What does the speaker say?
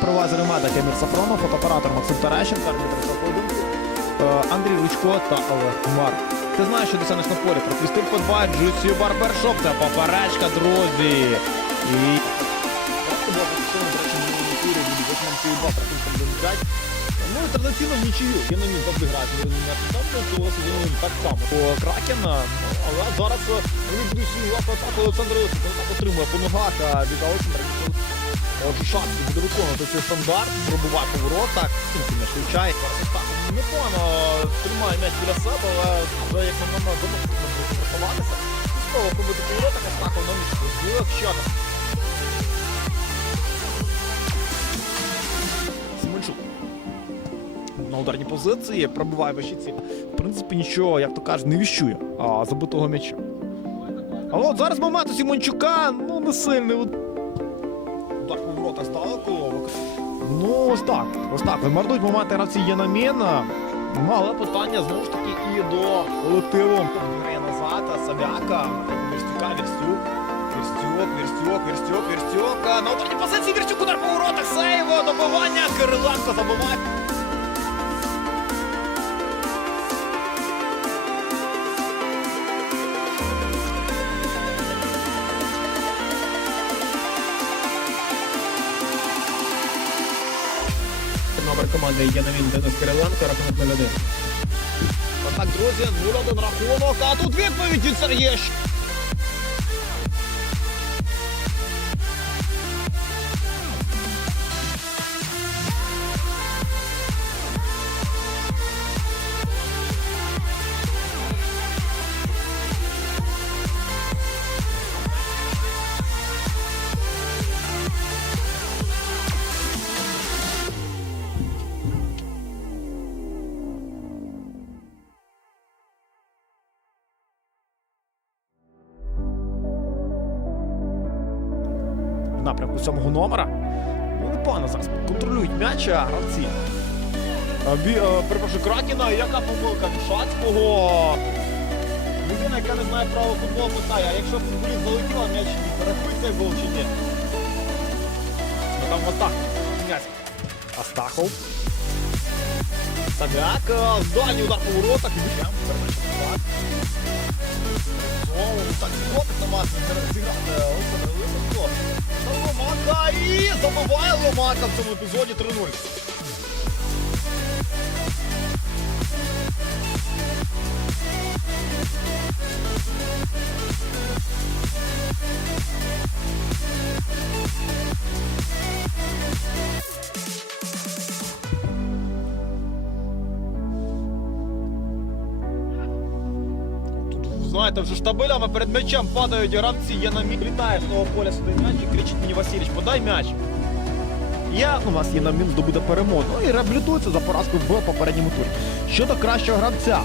провайзер медик Емір Сафронов, фотооператор Максим Терещенко, арбітр поєдинку, е, Андрій Ручко та Олег Хмар. Ти знаєш, що досягнеш на полі. Про твій стиль Джусі Барбершоп. Це поперечка, друзі. І... Ну і традиційно в нічию. Я на ній завжди грають на підтримку, цього сезону так само. По Кракена, ну, але зараз е, вони будуть свою власну атаку Олександр. Так отримує по ногах, а від Олександра Отже, Шацький буде виконувати цей стандарт, пробувати ворота, кінці не. Так, непогано тримає м'яч біля себе, але вже як на мене замовлено буде просуватися. Знову пробити по воротах, а Стахов на місці. Збив ще раз. Симончук. На ударній позиції пробиває вищиці. В принципі, нічого, як то кажуть, не віщує а, забитого м'яча. А от зараз момент у Сімончука, ну не сильний. Удар по коловок. Ну, ось так. Ось так. Вимардують моменти гравці Єнаміна. Ну, але питання знову ж таки і до колективу. Грає назад, Савяка, Вірстюка, Вірстюк. Вірстюк, Вірстюк, Вірстюк, Вірстюк. На ударній позиції Вірстюк удар по воротах. сейво, добивання. Кириленко забиває. Номер команди Янамін Денис Кириленко, рахунок 0-1. Так, друзі, 0-1 рахунок. А тут відповідь від Сергія. Напрямку сьомого номера. Ну, непогано зараз контролюють м'яч гравці. Перепрошую, Кракіна, яка помилка Вішацького. Людина, яка не знає право футболу, питає, а якщо футболіст залетіла, м'яч рахується цей гол чи ні? Ну там. М'яч. Астахов. Сабяк, дальній удар по воротах і. Знову так і забиває Ломака в цьому епізоді 3-0. Знаєте, вже штабелями перед м'ячем падають гравці, я на мінус. Літає з того поля сюди м'яч і кричить мені Васильович, подай м'яч. Я, у нас є на мінус, здобуде перемогу. Ну і реабілітується за поразку в попередньому турі. Щодо кращого гравця,